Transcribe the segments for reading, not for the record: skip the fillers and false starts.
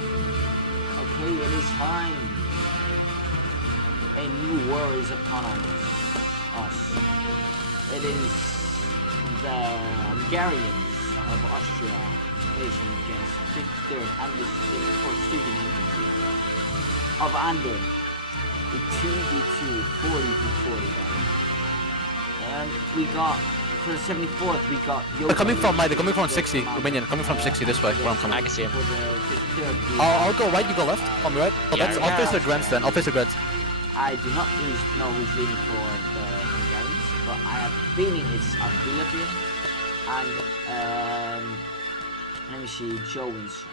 Okay, it is time. A new war is upon us. It is the Hungarians of Austria facing against 53rd and the 4th Student Infantry of Andour. The 2v2, 40v40 battle. And we got, for the 74th, we got They're coming from 60, Romanian, coming from 60 this way, where I'm coming. I can see him. I'll go right, you go left. Call me right. I'll face the grants then, I'll face the grants. I do not know who's leading for the Hungarians, but I have a feeling it's Austria and let me see, Joe Winston,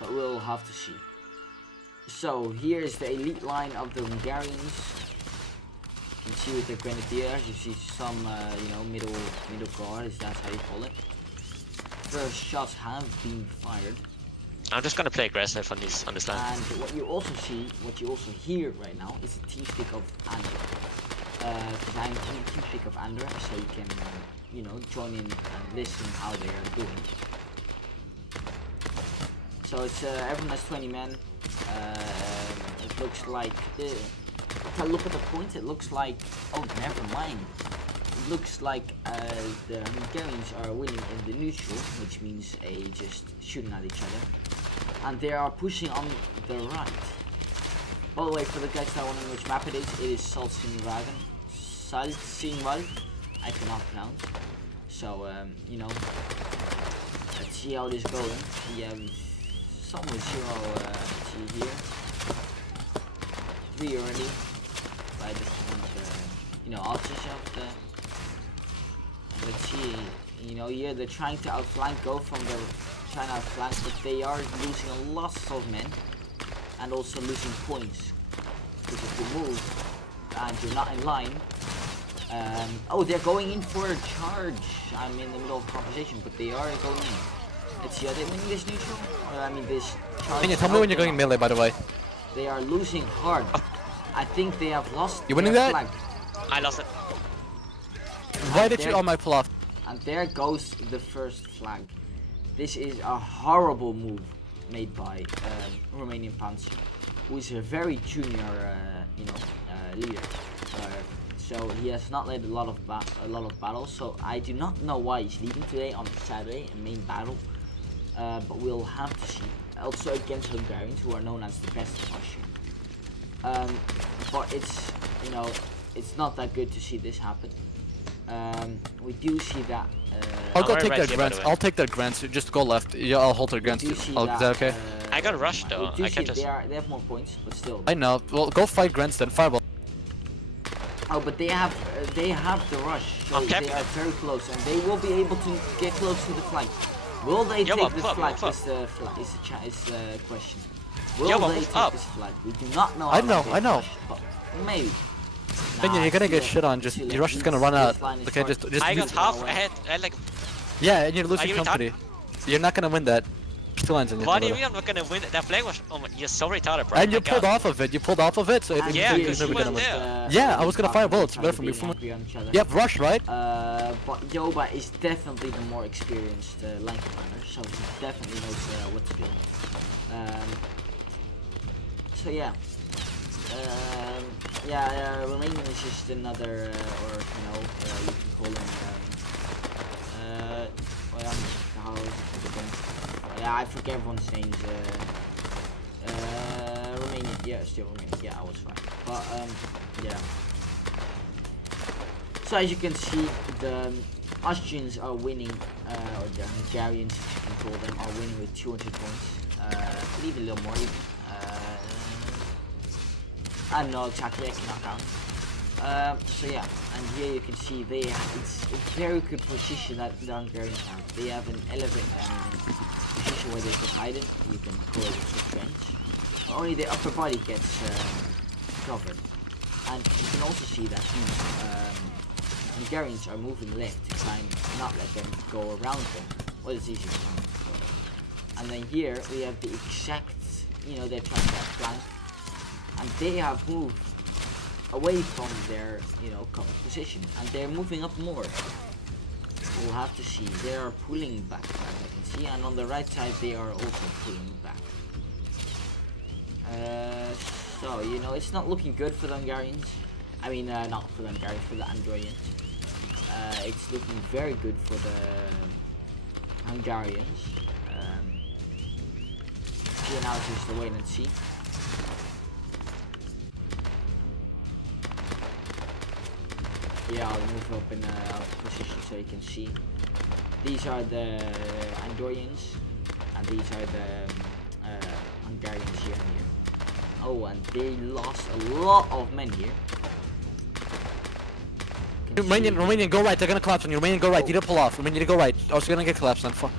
but we'll have to see. So here's the elite line of the Hungarians. You can see with the grenadiers, you see some middle guard, is that how you call it. First shots have been fired. I'm just gonna play aggressive on this line. And what you also hear right now is the TeamSpeak of Andour. Because I'm in TeamSpeak of Andour, so you can join in and listen how they are doing. So it's everyone has 20 men. It looks like if I look at the points, it looks like never mind. It looks like the Hungarians are winning in the neutral, which means just shooting at each other, and they are pushing on the right. By the way, for the guys that wondering which map it is Salzingwald. I cannot pronounce. So let's see how this is going. We have somewhere 0 here. 3 already by different Austria of the. And let's see, here they're trying to outflank, go from the trying to outflank, but they are losing a lot of men and also losing points. Because if you move and you're not in line, they're going in for a charge. I'm in the middle of a conversation, but they are going in. Let's see, are they winning this neutral? This charge. Can you tell me when you're going melee, by the way? They are losing hard. I think they have lost. You winning that? Flag. I lost it. Why did you my pull off? And there goes the first flag. This is a horrible move made by Romanian Panzer, who is a very junior, leader. So he has not led a lot of battles. So I do not know why he's leading today on Saturday, a main battle. But we'll have to see. Also against Hungarians, who are known as the best of Austria. But it's not that good to see this happen. We do see that. I'll go take their grants. I'll take their grants. Just go left. Yeah, I'll hold their grants. Is that okay? I got rushed though. I can't just. They have more points, but still. I know. Well, go fight grants then. Fireball. Oh, but they have the rush. So they are very close, and they will be able to get close to the flank. Will they take this flag? Is the question. Will they take this flag? We do not know. I know. But maybe. You're gonna get shit on. Just your rush is gonna run out. Okay, just. I got half ahead. Yeah, and you're losing company. You're not gonna win that. Two lines in your. What do you mean I'm not gonna win? That flag was. Oh my, you're so retarded, bro. And you pulled off of it. You pulled off of it, so yeah, you're gonna win. Yeah, I was gonna fire bullets. Better for me. Yep, rush, right? But Yoba is definitely the more experienced line commander, so he definitely knows what to do. So yeah. Romanian is just another, you can call him, how is it again? Yeah, I forget everyone's names, Romanian, yeah, still Romanian, yeah, I was right, but, yeah. So as you can see, the Austrians are winning, or the Hungarians, if you can call them, are winning with 200 points, maybe a little more even. I don't know exactly, I cannot count. So yeah, and here you can see it's a very good position that the Hungarians have. They have an elevated position where they can hide it. You can call it a trench. Only the upper body gets covered. And you can also see that Hungarians are moving left to try and not let them go around them. Well, it's easy to find. And then here we have the exact, they're trying to flank. And they have moved away from their, cover position, and they're moving up more. We'll have to see. They are pulling back, as I can see, and on the right side they are also pulling back. So, you know, it's not looking good for the Hungarians. I mean, not for the Hungarians, for the Andorians. It's looking very good for the Hungarians. Here now it's just a wait and see. Yeah, I'll move up in a position so you can see. These are the Andorians, and these are the Hungarians here and here. Oh, and they lost a lot of men here. Romanian, go right. They're gonna collapse on you. Romanian, go right. You need to pull off. Romanian, go right. Oh, so you're gonna get collapsed then. Fuck.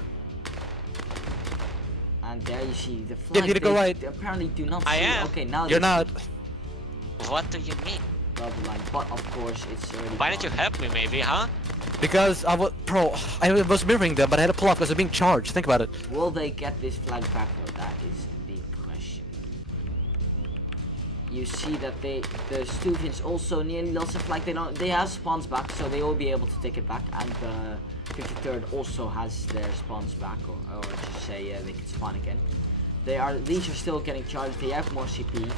And there you see the flag. You need to go right. They apparently do not I see. am. Okay, now You're not. What do you mean? the line, but of course it's already. Why didn't you help me, maybe, huh? Because I was, bro, I was mirroring them, but I had to pull off because they're being charged. Think about it. Will they get this flag back though? That is the question. You see that the Stuvians also nearly lost a flag. They have spawns back, so they will be able to take it back. And the 53rd also has their spawns back, or just say they can spawn again. These are still getting charged. They have more CP,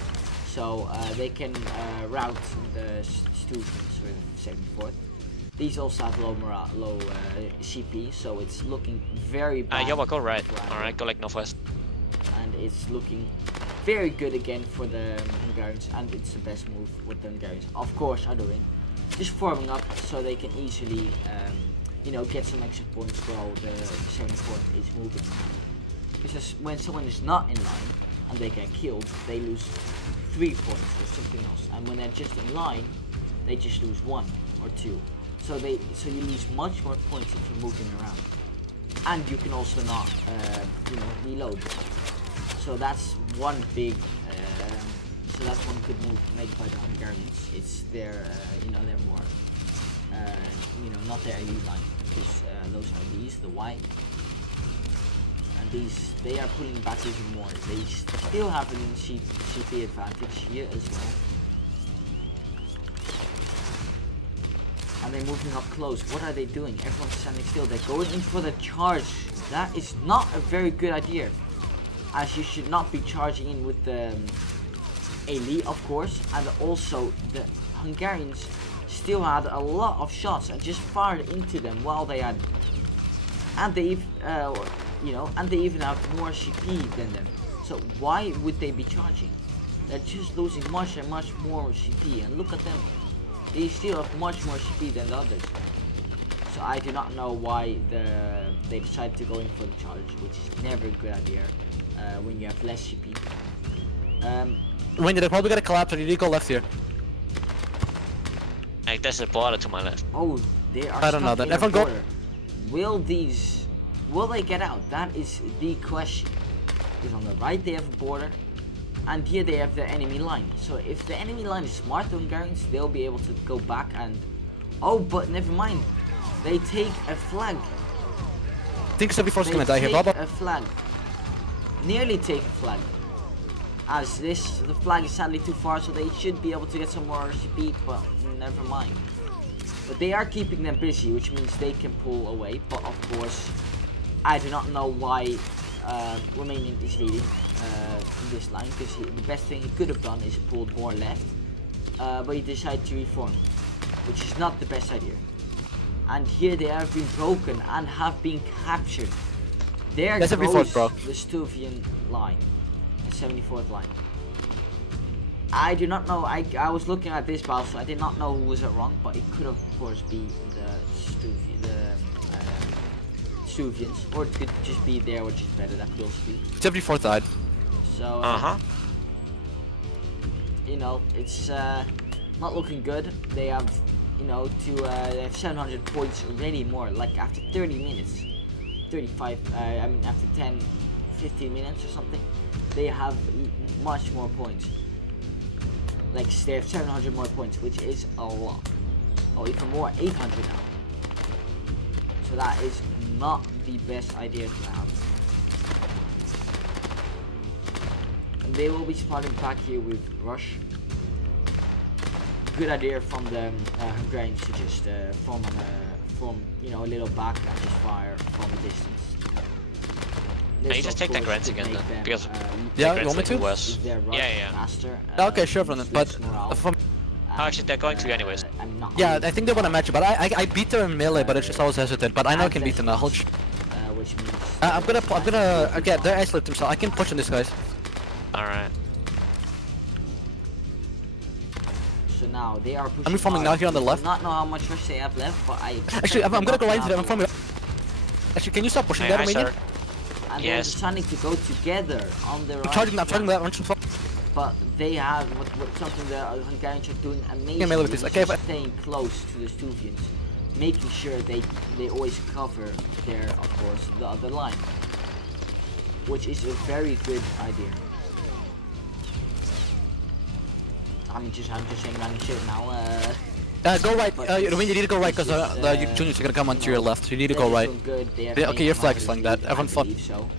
so they can route the Stuvians with 74th. These also have low CP, so it's looking very bad. Yeah, go right. Alright, go like northwest. And it's looking very good again for the Hungarians, and it's the best move with the Hungarians. Of course, are doing just forming up so they can easily, you know, get some extra points while the 74th is moving. Because when someone is not in line and they get killed, they lose 3 points or something else, and when they're just in line, they just lose 1 or 2. So you lose much more points if you're moving around, and you can also not, you know, reload. So that's one big, so that's one good move made by the Hungarians. It's their, you know, they're more, you know, not their elite line, because those are these, the white, and these, they are pulling back even more. They still have an CP advantage here as well. And they're moving up close. What are they doing? Everyone's standing still. They're going in for the charge. That is not a very good idea, as you should not be charging in with the elite, of course. And also the Hungarians still had a lot of shots and just fired into them while they had, and they you know, and they even have more CP than them. So why would they be charging? They're just losing much and much more CP. And look at them. They still have much more CP than the others. So I do not know why they decided to go in for the charge, which is never a good idea when you have less CP. When they're probably gonna collapse and you need to go left here. Like there's a border to my left. Oh, they are. I don't know that. Everyone Go. Will they get out? That is the question. Because on the right they have a border, and here they have the enemy line. So if the enemy line is smart, the Hungarians, they'll be able to go back and... Oh, but never mind. They take a flag. I think 74's gonna die here, Bob. A flag. Nearly take a flag. As the flag is sadly too far, so they should be able to get some more CP, but never mind. But they are keeping them busy, which means they can pull away. But of course, I do not know why Romanian is leading in this line, because the best thing he could have done is pulled more left, but he decided to reform, which is not the best idea. And here they have been broken and have been captured. There goes the Stuvian line, the 74th line. I do not know, I was looking at this battle, so I did not know who was wrong, but it could of course be the Stuvians, or it could just be there, which is better. That could also be. 74th died. So, you know, it's not looking good. They have, you know, they have 700 points already more. Like after 30 minutes, 35. I mean, after 10, 15 minutes or something, they have much more points. Like they have 700 more points, which is a lot. Oh, even more, 800 now. So that is not the best idea to have. And they will be spawning back here with Rush. Good idea from the Hungarians to just form, you know, a little back and just fire from a distance. Can you just take that grants again then? Because Yeah, you want me to? Yeah. Faster, Okay, sure, Brandon, but from, Oh, actually, they're going to anyways. yeah, I think they want to match it, but I beat her in melee, but it's just I was hesitant. But I know I can beat them now. Which means I'm gonna again. They're isolated themselves. I can push on these guys. All right. So now they are pushing. I'm reforming now here on the left. I do not know how much rush they have left, but I Actually, I'm gonna go right into them. I'm forming. Actually, can you stop pushing that Romanian? And Yes. they're deciding to go together on their I'm charging that one. But they have something the Hungarians are doing amazing. melee with this, okay, but staying close to the Stuvians, making sure they always cover their, of course, the other line, which is a very good idea. I'm just saying random shit now. Go right. You need to go right because the juniors are gonna come onto your left. So you need to go right. Yeah, okay, your flag is like that. Everyone fought. So.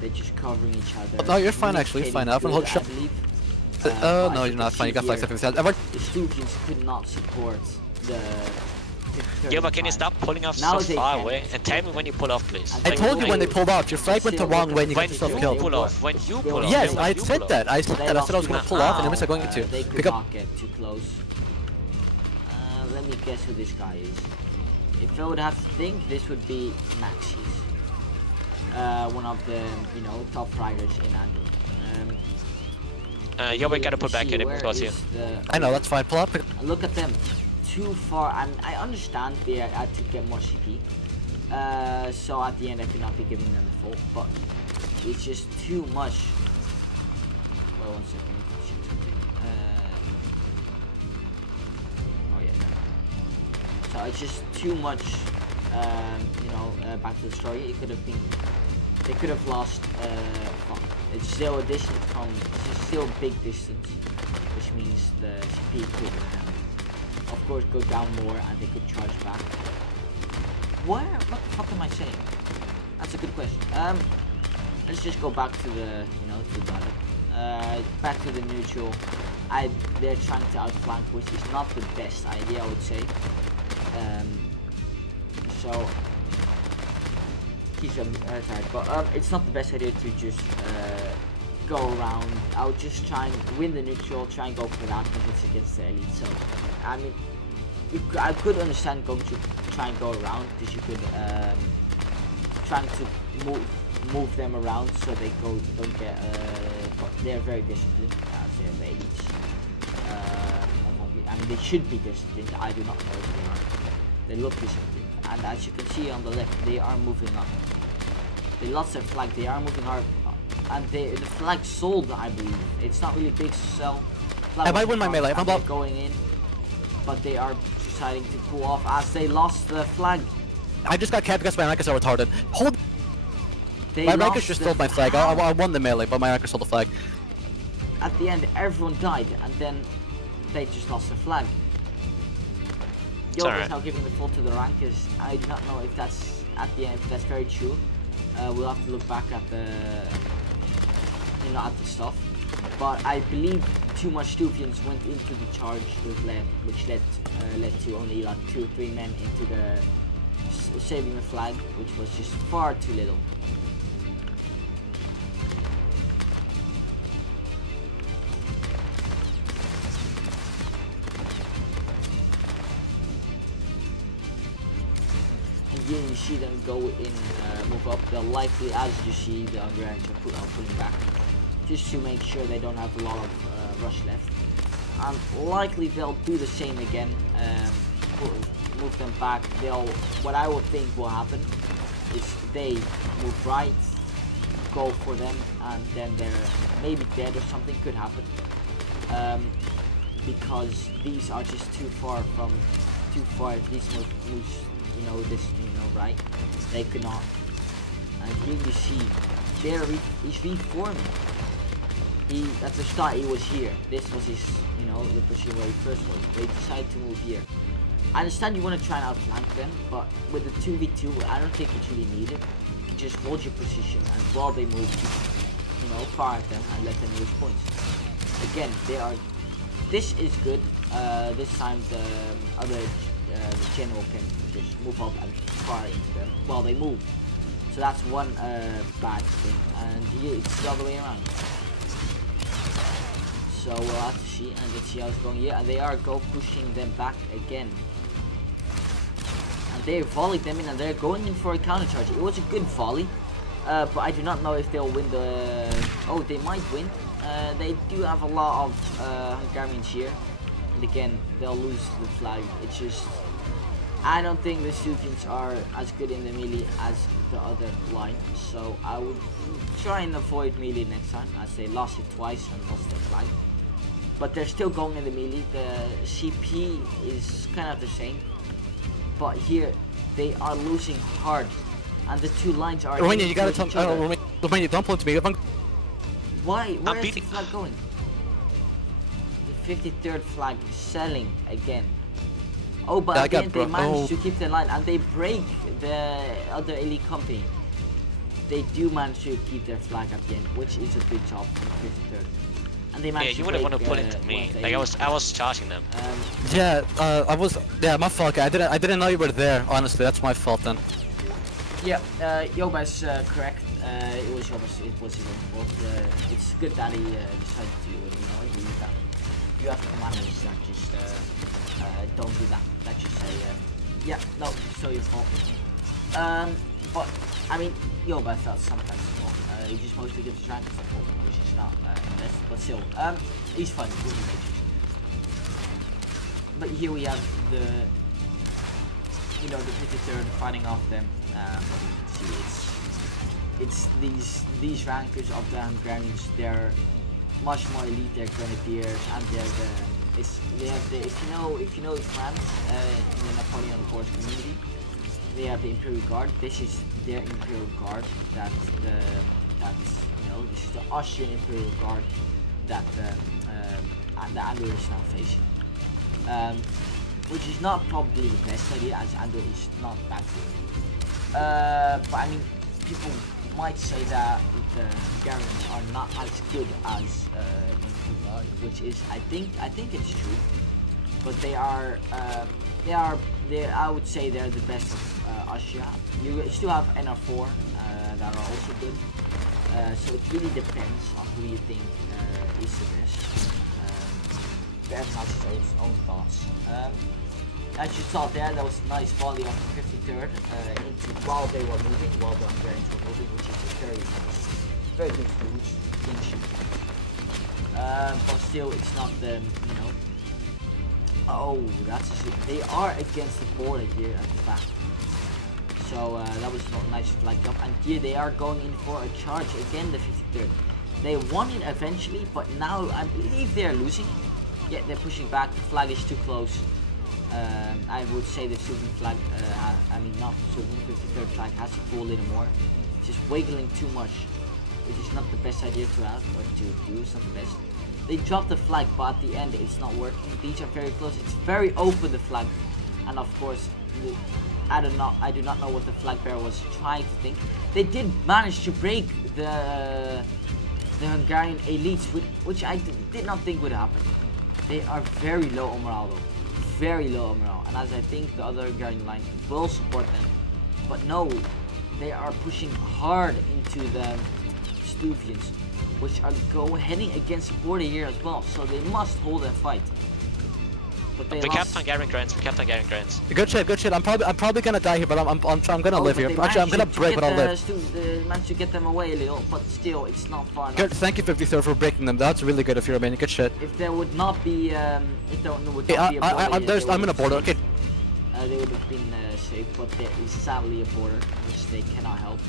They're just covering each other. No, you're fine actually. Fine. Everyone hold shot. No, you're not fine. You got flags every side. The Stuvians could not support the. Yeah, but can you stop pulling off so far away? And tell me when you pull off, please. I told you when they pulled off. Your flag went the wrong way and you got yourself killed. Pull off. When you pull off. Yes, I said that. I said that. I said I was gonna pull off, and then I going to they could pick up. not get too close. Let me guess who this guy is. If I would have to think, this would be Maxi's. One of the, top riders in Andour. Yeah, we gotta put back in it because here. I know, that's fine. Pull up. Look at them. Too far. I understand they had to get more CP. So at the end I could not be giving them the full, but it's just too much. Well, 1 second. Oh yeah. So it's just too much. Back to the story. It could have been. They could have lost. It's still a distance from. It's still a big distance, which means the CP could, of course, go down more, and they could charge back. What the fuck am I saying? That's a good question. Let's just go back to the, to the battle. Back to the neutral. They're trying to outflank, which is not the best idea, I would say. So he's tired, but it's not the best idea to just go around. I would just try and win the neutral, try and go for that because it's against the elite. So I mean, I could understand going to try and go around because you could trying to move them around so they don't get. They're very disciplined. They're the elites. I mean, they should be disciplined. I do not know if they are. They look disciplined, and as you can see on the left, they are moving up. They lost their flag. They are moving hard, and the flag sold. I believe it's not really big to sell. I might win my melee. I'm about going in, but they are deciding to pull off as they lost the flag. I just got capped because my rankers are retarded. Hold. My rankers just stole my flag. I won the melee, but my rankers stole the flag. At the end, everyone died, and then they just lost their flag. Yo is now giving the full to the rankers. I do not know if that's at the end. If that's very true. We'll have to look back at the, at the stuff. But I believe too much Stuvians went into the charge, which led to only like 2 or 3 men into the saving the flag, which was just far too little. You see them go in, move up. They'll likely, as you see, the Hungarians are pulling back, just to make sure they don't have a lot of rush left. And likely they'll do the same again. Move them back. What I would think will happen is they move right, go for them, and then they're maybe dead or something could happen. Because these are just too far. These moves. Right? They could not. And here you see, he's reforming. At the start he was here. This was his, the position where he first was. They decided to move here. I understand you want to try and outflank them, but with the 2v2, I don't think it's really needed. You can just hold your position, and while they move, fire at them and let them lose points. Again, this is good. This time the general can just move up and fire into them while they move. So that's one bad thing, and here it's the other way around. So we'll have to see, and let's see how it's going here. And they are pushing them back again. And they volleyed them in, and they're going in for a counter charge. It was a good volley, but I do not know if they'll win the. Oh, they might win. They do have a lot of Hungarians here, and again they'll lose the flag. It's just I don't think the Stufians are as good in the melee as the other line, so I would try and avoid melee next time, as they lost it twice and lost their flag. But they're still going in the melee. The CP is kind of the same, but here they are losing hard, and the two lines are. Romania, you gotta tell me. Romania, don't point to me. Why? Where is the flag going? The 53rd flag selling again. Oh, but again they managed to keep the line, and they break the other elite company. They do manage to keep their flag at the end, which is a good job from the 53rd. And they managed you to wouldn't want to put it to me. Like I was charging them. Yeah, I was. Yeah, my fault. I didn't know you were there. Honestly, that's my fault then. Yeah, Yoba's correct. It was Yoba's. It was his own fault. It's good that he decided to, agree with that. You have commanders that just don't do that. That just say, yeah, no, so your fault. But I mean, Yoba felt sometimes his fault. He just mostly gives rank support, which is not the best, but still, he's fun. But here we have the, the 53rd fighting off them. See, it's these rankers of the Hungarians. They're much more elite. They're grenadiers, and they have the if you know France in the Napoleonic Wars community, they have the Imperial Guard. This is their Imperial Guard. This is the Austrian Imperial Guard that the Andour is now facing. Which is not probably the best idea, as Andour is not that good. But I mean, people might say that the Hungarians are not as good as which is I think it's true, but they are I would say they're the best of Austria. You still have NR4 that are also good, so it really depends on who you think is the best. Everyone has his own thoughts. As you saw there was a nice volley of the 53rd while they were moving, while the Hungarians were moving, which is very nice. Very good clean sheet. But still, it's not the, Oh, that's a shit. They are against the border here at the back. So that was not nice flag up. And here they are going in for a charge again, the 53rd. They won it eventually, but now I believe they're losing. Yeah, they're pushing back. The flag is too close. I would say the Sudan flag, not the 53rd flag, has to pull a little more. It's just wiggling too much, which is not the best idea to have, or to do, it's not the best. They dropped the flag, but at the end it's not working. These are very close, it's very open, the flag. And of course, I do not know what the flag bearer was trying to think. They did manage to break the Hungarian elites, which I did not think would happen. They are very low on morale though. Very low on morale, and as I think the other Hungarian line will support them, but no, they are pushing hard into the Stufians, which are heading against the border here as well, so they must hold and fight. But they kept on getting grants. Good shit. I'm probably gonna die here, but I'm gonna live here. Actually, I'm gonna break, but I'll live. They managed to get them away a little, but still, it's not far enough. Good. Thank you, 53rd, for breaking them. That's really good if you're Romanian. Good shit. If there would not be, I'm gonna border. Okay. They would have been safe, but there is sadly a border, which they cannot help.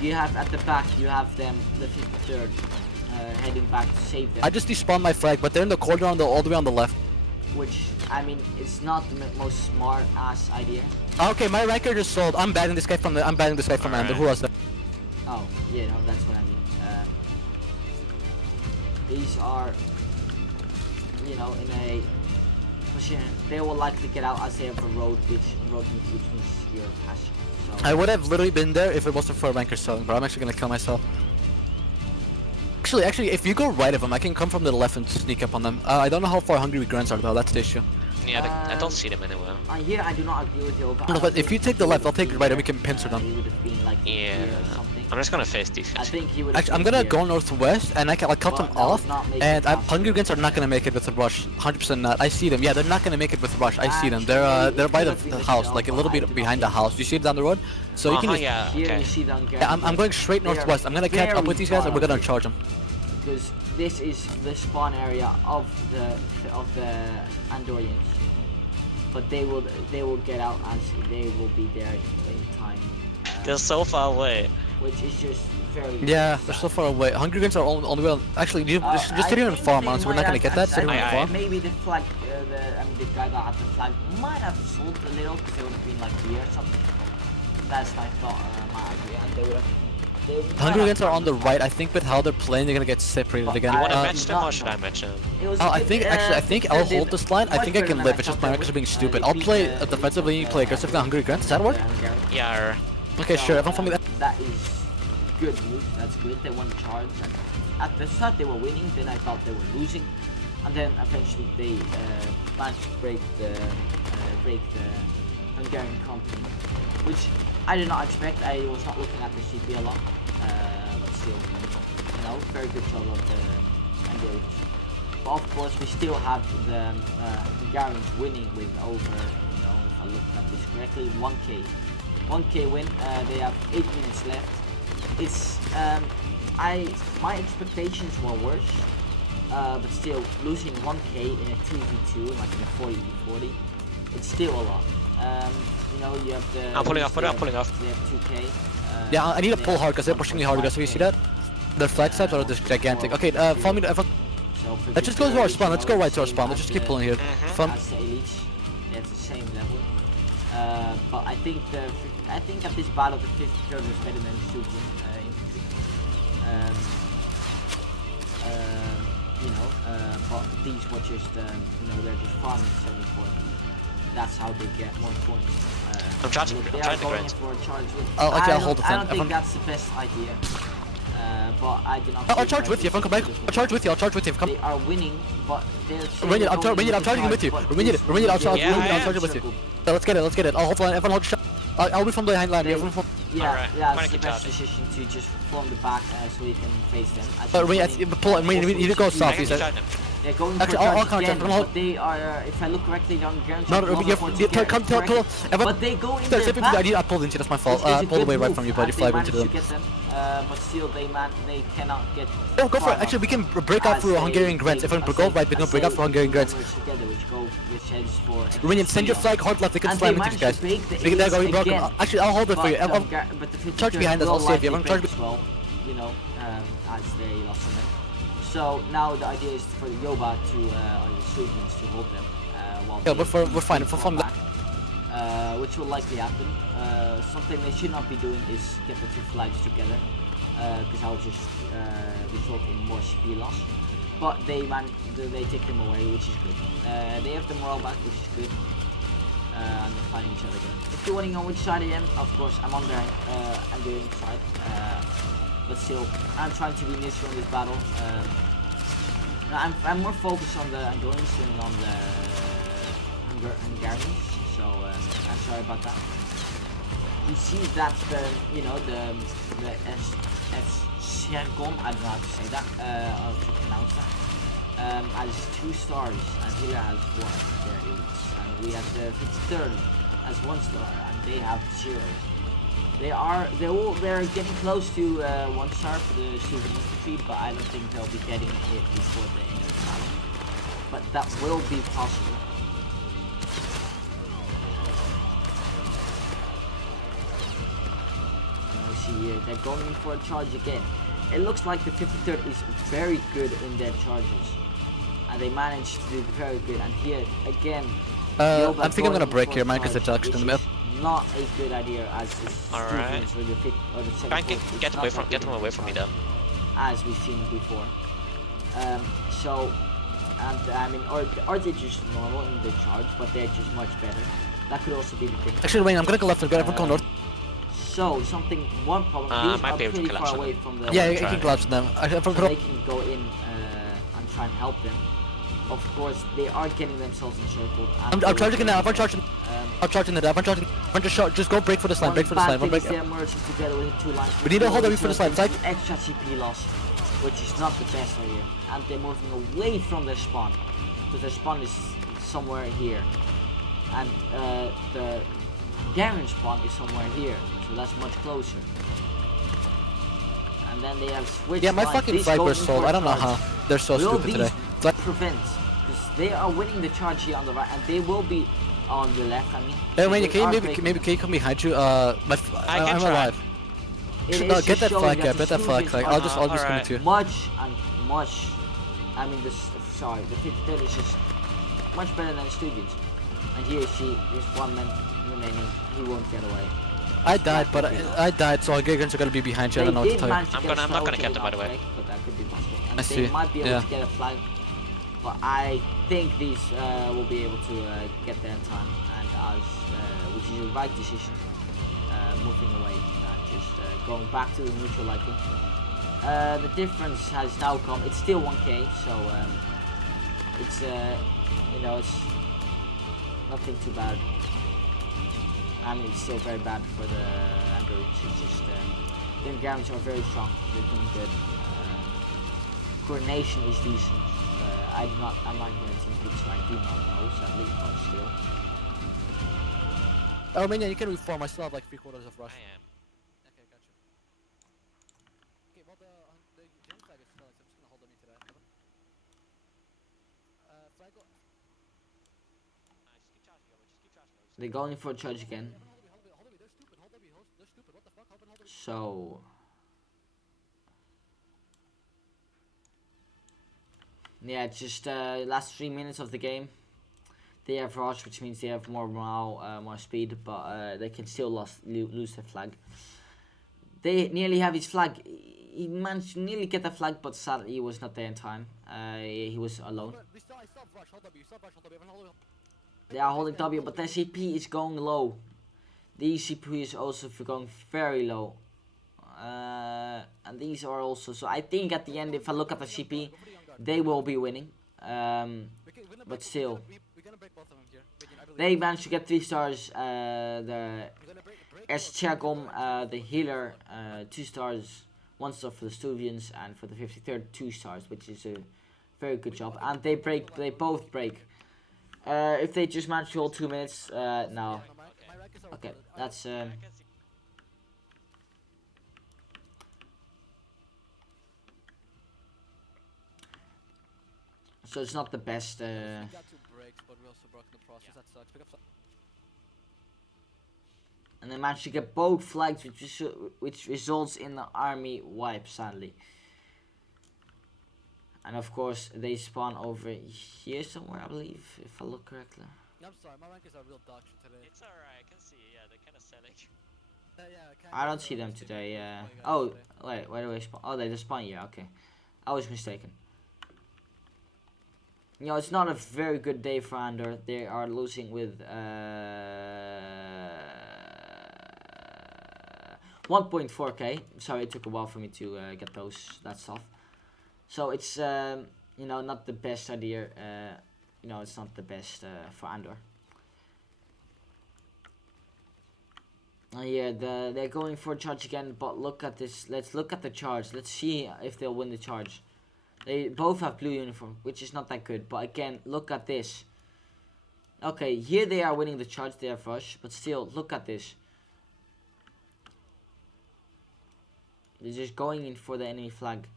You have at the back, you have them, the 53rd, heading back to save them. I just despawned my frag, but they're in the corner all the way on the left. Which, I mean, it's not the most smart ass idea. Okay, my ranker just sold. I'm banning this guy from Andour. Who was that? Oh, yeah, no, that's what I mean. These are, in a position. They will likely get out as they have a road, which means you're passing. So I would have literally been there if it wasn't for a ranker selling, but I'm actually gonna kill myself. Actually, if you go right of them, I can come from the left and sneak up on them. I don't know how far Hungary grants are though, that's the issue. Yeah, I don't see them anywhere. Here I do not agree with you. No, but if you take the left, I'll take the right, and we can pincer them. He would have been like Yeah. here or something. I'm just gonna face these I guys. think he would. Actually, I'm gonna go northwest, and I can cut them off. And Hungry Grants are not gonna make it with the rush. 100% not. I see them. Yeah, they're not gonna make it with the rush. I see them. They're by the house, like a little bit behind the house. You see it down the road? So you can just. Yeah, Here okay. you see them. Yeah, I'm going straight northwest. I'm gonna catch up with these guys, and we're gonna charge them. Because this is the spawn area of the Andorians, but they will get out as they will be there in time. They're so far away. Which is just very. Yeah, they're so far away. Hungry Grants are on the way. Actually, just sit here and farm on, so we're not gonna get that. Sit here and farm. Maybe the flag, the guy that had the flag might have sold a little because it would have been like here or something. That's my thought. And they would have. Hungry Grants are on the right. I think with how they're playing, they're gonna get separated again. You wanna match them or should I match them? I think I'll hold this line. I think I can live. It's just my records are being stupid. I'll play defensively, play aggressively on Hungry Grants. Does that work? Yeah. Okay, sure. Everyone follow me there. That is good move. That's good. They won charge. At the start they were winning. Then I thought they were losing, and then eventually they managed to break the Hungarian company, which I did not expect. I was not looking at the CP a lot, but still, you know, very good job of the Andorians. But of course, we still have the Hungarians winning with over, you know, if I look at this correctly, 1k win. They have 8 minutes left. It's my expectations were worse, but still losing 1k in a 2v2, like in a 40v40, it's still a lot. You know, you have the. I'm pulling off. I'm pulling off. They have 2k. Yeah, I need to pull hard because they're pushing me hard. Guys, so you see that? Their flag steps are just gigantic. Okay, follow me. Let's just go to our spawn. Let's go right to our spawn. Let's just keep pulling here. Fun. As the elites, they have the same level. But I think at this battle the 53rd was better than the super infantry. You know, but these were just you know, they're just farming 74. That's how they get more points. I'm charging. They I'm are trying to going grind. for a charge with. Okay, I'll hold the I don't flank. think that's the best idea. But I do not. I'll charge with you. If I come back, I'll charge with you. I'll charge with you. Come. They are winning, but they're. I'm charging with you. I'll charge with you. So let's get it. I'll hold the line. Everyone hold the shot. I'll be from the behind line. Everyone from. Yeah, Alright, that's the best decision to just form the back so you can face them. We need to go south. He said. They're going Actually, for I'll charge counter. again, but they are, if I look correctly, on guarantee. No, come pull. But they go in their back. I pulled into. That's my fault. I pulled away right from you, but you flagged into them. But still, they cannot get. Oh, go for it. Actually, we can break out through Hungarian Grants. If we go right, we can break out through Hungarian Grants. Romanian, send your flag hard left. They can slam into these guys. There go, we broke them. Actually, I'll hold it for you. Charge behind us. I'll save you. I'm charge. You know, as they lost them. So now the idea is for the Yoba to, or the Swedes to hold them. While Yeah, we're fine. For fun. which will likely happen. Something they should not be doing is get the two flags together, because that will just result in more CP loss. But they take them away, which is good. They have the morale back, which is good. And they're fighting each other again. If you're wondering on which side I am, of course I'm on the Andorian side. But still, I'm trying to be neutral in this battle. I'm more focused on the Andorians than on the Hungarians, so I'm sorry about that. You see that you know, the Sergon, I don't know how to say that, how to pronounce that, has 2 stars and Hitler has 1. There it is. And we have the 53rd has 1 star and they have 0. They're getting close to 1 star for the super infantry, but I don't think they'll be getting it before the end of the battle. But that will be possible. Now see here, they're going in for a charge again. It looks like the 53rd is very good in their charges, and they managed to do very good. And here again, I think I'm gonna break here, Mike, because the junction in the middle. Not a good idea as Alright. Try and get them away from me though. As we've seen before. So, and I mean, or they're just normal in the charge, but they're just much better. That could also be the thing. Actually, wait, I'm gonna go left. I'm gonna go north. So one problem. These might are be able to pretty collapse far them. away from the. Yeah, you can collapse them. So they can go in and try and help them. of course, they are getting themselves encircled. I'm charging it now. I'm charging. I'm charging it. I'm charging. I'm just shot. Just go break for the slime. Break for the slime. One bad thing is they're merging together with 2 lines. We need to hold it for the slime. Like extra CP loss, which is not the best idea. And they're moving away from their spawn, because their spawn is somewhere here, and the Garen spawn is somewhere here, so that's much closer. And then they have switched. Yeah, my lines. fucking flag was sold. I don't know how. They're so stupid today. Like prevents, because they are winning the charge here on the right, and they will be on the left. I mean. Hey, Romania, can you maybe can you come behind you? I'm alive. No, get that flag, yeah, get that flag. I'll just come to you. Much. I mean, sorry, the 53rd is just much better than the Studios. And here you see, there's 1 man remaining. He won't get away. I died, but I died, so Giggins are gonna be behind you. I don't know what to tell you. I'm not gonna get them, by the way. But that could be possible. And I see. They might be able to get a flag, but I think these will be able to get there in time, and which is the right decision, moving away and just going back to the neutral liking. The difference has now come. It's still 1k, so it's you know, it's nothing too bad. I mean, it's still very bad for the Andour. It's just their games are very strong. They're doing good. Coordination is decent. I'm not here in TeamSpeak, so I do not know, sadly, but still. Oh man, yeah, you can reform. I still have like 3/4 of rush. I am. Okay, gotcha. Okay, well the gem flag is still, so I'm just gonna hold on me to that. Flag go. Nice, keep charging over, just keep charging over. They're going for a charge again. So yeah, it's just last 3 minutes of the game. They have rush, which means they have more morale, more speed, but they can still lose their flag. They nearly have his flag. He managed to nearly get the flag, but sadly he was not there in time. He was alone. They are holding W, but their CP is going low. The CP is also going very low. And these are also, so I think at the end, if I look at the CP, they will be winning. But still, they managed to get 3 stars. The Eschegom, the healer, 2 stars, 1 star for the Stuvians, and for the 53rd 2 stars, which is a very good job. And they both break. If they just manage to hold 2 minutes, no. Okay, that's so it's not the best. And they managed to get both flags, which results in the army wipe, sadly. And of course, they spawn over here somewhere, I believe, if I look correctly. I'm sorry, my rankers are real dog shit today. It's alright, I can see, yeah, they're kinda selling. I don't see them today, yeah. Oh, wait, where do they spawn? Oh, they just spawn here, okay. I was mistaken. You know, it's not a very good day for Andour. They are losing with 1.4k. Sorry, it took a while for me to get that stuff. So it's you know, not the best idea. You know, it's not the best for Andour. Yeah, they're going for a charge again, but look at this. Let's look at the charge. Let's see if they'll win the charge. They both have blue uniform, which is not that good. But again, look at this. Okay, here they are winning the charge. They have rush, but still, look at this. They're just going in for the enemy flag.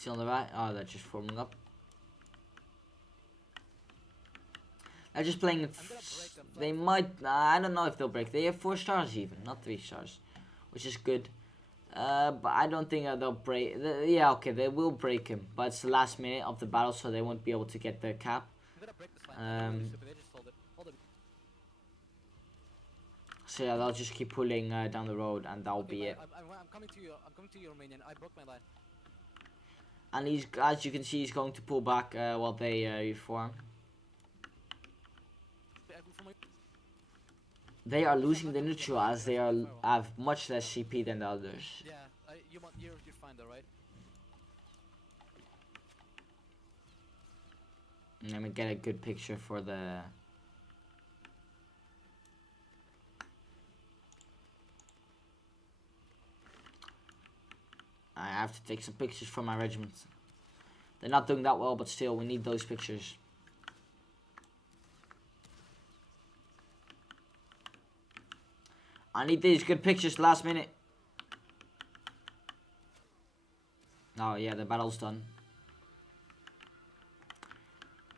See on the right? Oh, they're just forming up. They're just playing it. They might. I don't know if they'll break. They have 4 stars even, not 3 stars, which is good. But I don't think they'll break. Yeah, okay, they will break him, but it's the last minute of the battle, so they won't be able to get the cap. So yeah, they'll just keep pulling down the road, and that'll be it. I'm coming to you. I'm coming to you, Romanian. I broke my line. And he's, as you can see, he's going to pull back while they reform. they are losing the neutral as they have much less CP than the others. Yeah, you're fine though, right? Let me get a good picture for the. I have to take some pictures for my regiment. They're not doing that well, but still, we need those pictures. I need these good pictures last minute. Oh yeah, the battle's done.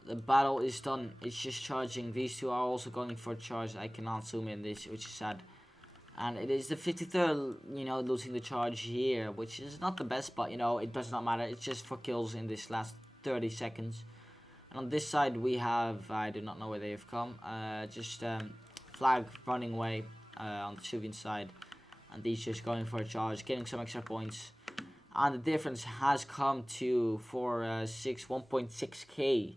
The battle is done. It's just charging. These two are also going for a charge. I cannot zoom in this, which is sad. And it is the 53rd, you know, losing the charge here, which is not the best, but, you know, it does not matter. It's just for kills in this last 30 seconds. And on this side, we have, I do not know where they have come, flag running away on the civilian side. And these just going for a charge, getting some extra points. And the difference has come to 1.6k,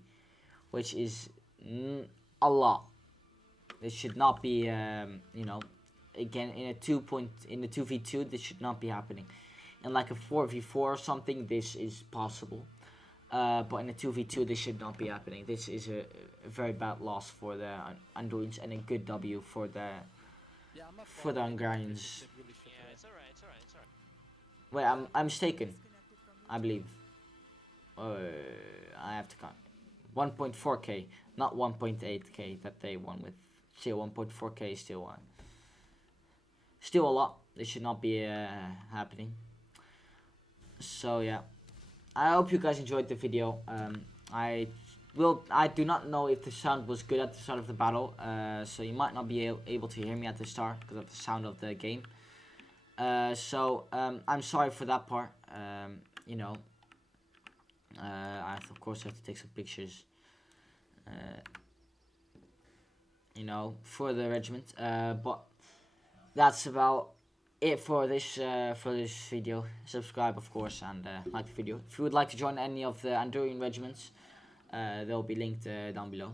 which is a lot. This should not be, you know, again in a 2v2 this should not be happening. In like a 4v4 or something this is possible, but in a 2v2 this should not be happening. This is a very bad loss for the Andourians and a good W for the Hungarians. Yeah, it's alright, it's alright, it's alright. Wait, I'm mistaken, I believe. I have to count 1.4k, not 1.8k that they won with. Still 1.4k still one. Still a lot. This should not be happening. So yeah, I hope you guys enjoyed the video. I do not know if the sound was good at the start of the battle, so you might not be able to hear me at the start because of the sound of the game. So I'm sorry for that part. You know, I of course have to take some pictures. You know, for the regiment, but that's about it for this video. Subscribe, of course, and like the video. If you would like to join any of the Andorian regiments, they'll be linked down below.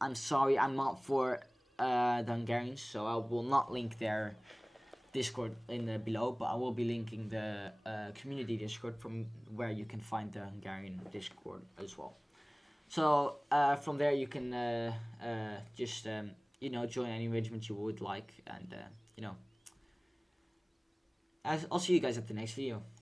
I'm sorry, I'm not for the Hungarians, so I will not link their Discord in the below, but I will be linking the community Discord from where you can find the Hungarian Discord as well. So from there you can you know, join any regiment you would like, and you know, I'll see you guys at the next video.